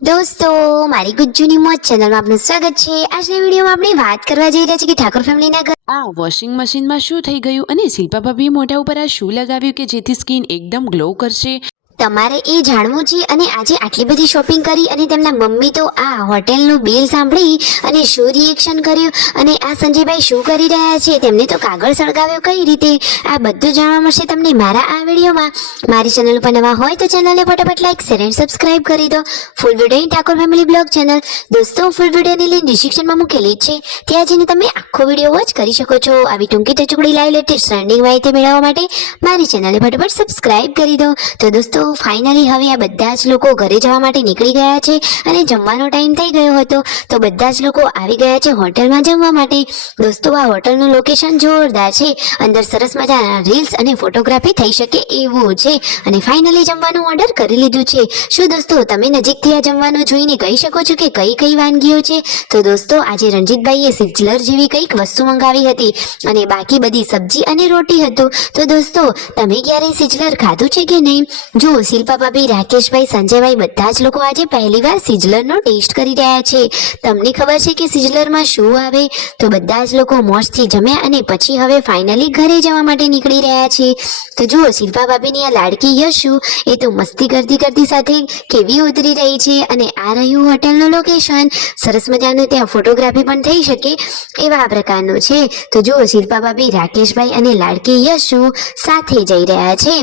દોસ્તો, મારી ગુજ્જુની મોજ ચેનલમાં આપનું સ્વાગત છે। આજના વિડીયોમાં આપણે વાત કરવા જઈ રહ્યા છીએ કે ઠાકોર ફેમિલીના ઘર આ વોશિંગ મશીનમાં શું થઈ ગયું અને શિલ્પા ભાભીએ મોઢા ઉપર આ શું લગાવ્યું કે જેથી સ્કિન એકદમ ગ્લો કરશે। તમારે એ જાણવું છે। અને આજે આટલી બધી શોપિંગ કરી અને તેમના મમ્મી તો આ હોટેલનું બિલ સાંભળી અને શું રિએક્શન કર્યું અને આ સંજયભાઈ શું કરી રહ્યા છે, તેમને તો કાગળ સળગાવ્યો કઈ રીતે, આ બધું જાણવા મળશે તમને મારા આ વિડીયોમાં। મારી ચેનલ ઉપર નવા હોય તો ચેનલને ફટાફટ લાઈક શેર અને સબસ્ક્રાઇબ કરી દો। Full video Thakor family blog channel દોસ્તો ફૂલ વિડીયોની લિંક ડિસ્ક્રિપ્શનમાં મૂકેલી છે, ત્યાં જઈને તમે આખો વિડીયો વોચ કરી શકો છો। આવી ટૂંકી ટચુકડી લાઈવ લેટેસ્ટ ટ્રેન્ડિંગ માહિતી મેળવવા માટે મારી ચેનલને ફટાફટ સબસ્ક્રાઇબ કરી દો। તો દોસ્તો ફાઇનલી હવે આ બધા જ લોકો ઘરે જવા માટે નીકળી ગયા છે અને જમવાનો ટાઈમ થઈ ગયો હતો તો બધા જ લોકો આવી ગયા છે હોટલમાં જમવા માટે। દોસ્તો આ હોટલનું લોકેશન જોરદાર છે, અંદર સરસ મજાના રીલ્સ અને ફોટોગ્રાફી થઈ શકે એવું છે અને ફાઇનલી જમવાનું ઓર્ડર કરી લીધું છે। શું દોસ્તો તમે નજીકથી આ જમવાનું જોઈને કહી શકો છો કે કઈ કઈ વાનગીઓ છે? તો દોસ્તો આજે રણજીતભાઈએ સિઝલર જેવી કંઈક વસ્તુ મંગાવી હતી અને બાકી બધી સબ્જી અને રોટી હતું। તો દોસ્તો તમે ક્યારેય સિઝલર ખાધું છે કે નહીં? જો શિલ્પા ભાભી, રાકેશભાઈ, સંજયભાઈ બધા જ લોકો આજે પહેલીવાર સિઝલરનો ટેસ્ટ કરી રહ્યા છે। તમને ખબર છે કે સિઝલરમાં શું આવે? તો બધા જ લોકો મોજથી જમ્યા અને પછી હવે ફાઇનલી ઘરે જવા માટે નીકળી રહ્યા છે। તો જુઓ શિલ્પા ભાભીની આ લાડકી યશુ એ તો મસ્તી કરતી કરતી સાથે કેવી ઉતરી રહી છે અને આ રહ્યું હોટલનું લોકેશન, સરસ મજાનું ત્યાં ફોટોગ્રાફી પણ થઈ શકે એવા પ્રકારનું છે। તો જુઓ શિલ્પા ભાભી, રાકેશભાઈ અને લાડકી યશુ સાથે જઈ રહ્યા છે,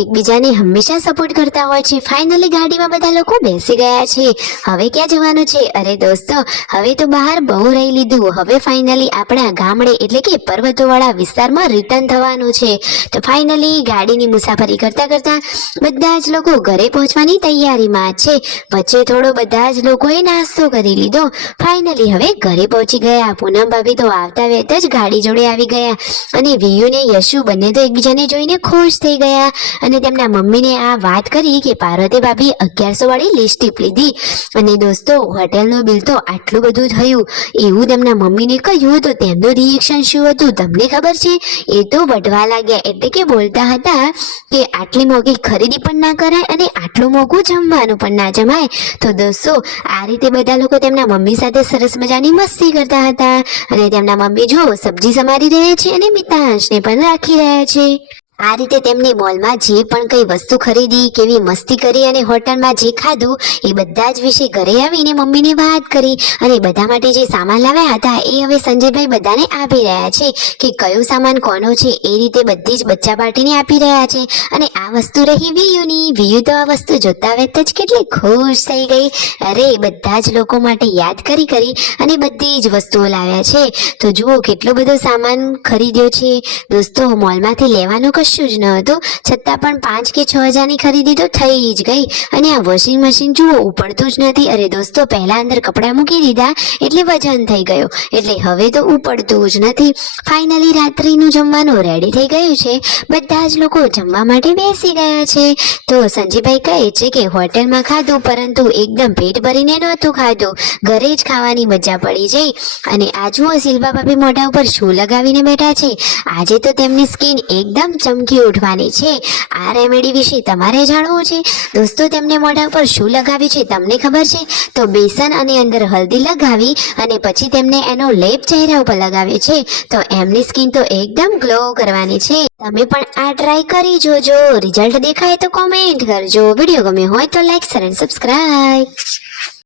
એકબીજાને હંમેશા સપોર્ટ કરતા હોય છે। ફાઇનલી ગાડીમાં બધા લોકો બેસી ગયા છે। હવે ક્યાં જવાનું છે? અરે દોસ્તો હવે તો બહાર બહુ રહી લીધું, હવે ફાઇનલી આપણા ગામડે એટલે કે પર્વતોવાળા વિસ્તારમાં રિટર્ન થવાનું છે। તો ફાઇનલી ગાડીની મુસાફરી કરતા કરતા બધા જ લોકો ઘરે પહોંચવાની તૈયારીમાં છે। વચ્ચે થોડો બધા જ લોકોએ નાસ્તો કરી લીધો। ફાઇનલી હવે ઘરે પહોંચી ગયા। પૂનમ ભાભી તો આવતા વેત જ ગાડી જોડે આવી ગયા અને વિયુ ને યશુ બંને તો એકબીજાને જોઈને ખુશ થઈ ગયા અને તેમના મમ્મીને આ વાત કરી કે પાર્વતી ભાભી 1100 વાળી લિપસ્ટિક લીધી અને દોસ્તો હોટેલનું બિલ તો આટલું બધું થયું એવું તેમના મમ્મીને કહ્યું તો તેમનું રિએક્શન શું હતું તમને ખબર છે? એ તો વઢવા લાગ્યા, એટલે કે બોલતા હતા કે આટલી મોંઘી ખરીદી પણ ના કરાય અને આટલું મોંઘું જમવાનું પણ ના જમાય। તો દોસ્તો આ રીતે બધા લોકો તેમના મમ્મી સાથે સરસ મજાની મસ્તી કરતા હતા અને તેમના મમ્મી જો સબ્જી સમારી રહ્યા છે અને મિતાંશને પણ રાખી રહ્યા છે। આ રીતે તેમને મોલમાં જે પણ કઈ વસ્તુ ખરીદી, કેવી મસ્તી કરી અને હોટલમાં જે ખાધું એ બધા જ વિશે ઘરે આવીને મમ્મીને વાત કરી અને બધા માટે જે સામાન લાવ્યા હતા એ હવે સંજયભાઈ બધાને આપી રહ્યા છે કે કયો સામાન કોનો છે એ રીતે બધી જ બચ્ચા પાર્ટીને આપી રહ્યા છે। અને આ વસ્તુ રહી વિયુની, વિયુ તો આ વસ્તુ જોતા વેત જ કેટલી ખુશ થઈ ગઈ। અરે બધા જ લોકો માટે યાદ કરી કરી અને બધી જ વસ્તુઓ લાવ્યા છે। તો જુઓ કેટલો બધો સામાન ખરીદ્યો છે દોસ્તો, મોલમાંથી લેવાનું કશું જ ન હતું છતાં પણ 5 કે 6 હજારની ખરીદી તો થઈ જ ગઈ અને આ વોશિંગ મશીન જુઓ ઉપડતું જ નથી। અરે દોસ્તો પહેલા અંદર કપડાં મૂકી દીધા એટલે વજન થઈ ગયો એટલે હવે તો ઉપડતું જ નથી। ફાઇનલી રાત્રિનું જમવાનું રેડી થઈ ગયું છે, બધા જ લોકો જમવા માટે બેસી ગયા છે। તો સંજયભાઈ કહે છે કે હોટેલમાં ખાધું પરંતુ એકદમ પેટ ભરીને નહોતું ખાધું, ઘરે જ ખાવાની મજા પડી જઈ। અને આ જુઓ શિલ્પા ભાભી મોઢા ઉપર શું લગાવીને બેઠા છે, આજે તો તેમની સ્કિન એકદમ ચમકી ઉઠવાની છે। આ રેમેડી વિશે તમારે જાણવું છે? દોસ્તો તેમને મોઢા ઉપર શું લગાવ્યું છે તમને ખબર છે? તો બેસન અને અંદર હલ્દી લગાવી અને પછી તેમને એનો લેપ ચહેરા ઉપર લગાવ્યો છે તો એમની સ્કિન તો એકદમ ગ્લો કરવાની છે। તમે પણ આ ટ્રાય કરી જોજો, રિઝલ્ટ દેખાય તો કોમેન્ટ કરજો। વિડીયો ગમ્યો હોય તો લાઈક શેર અને સબસ્ક્રાઇબ।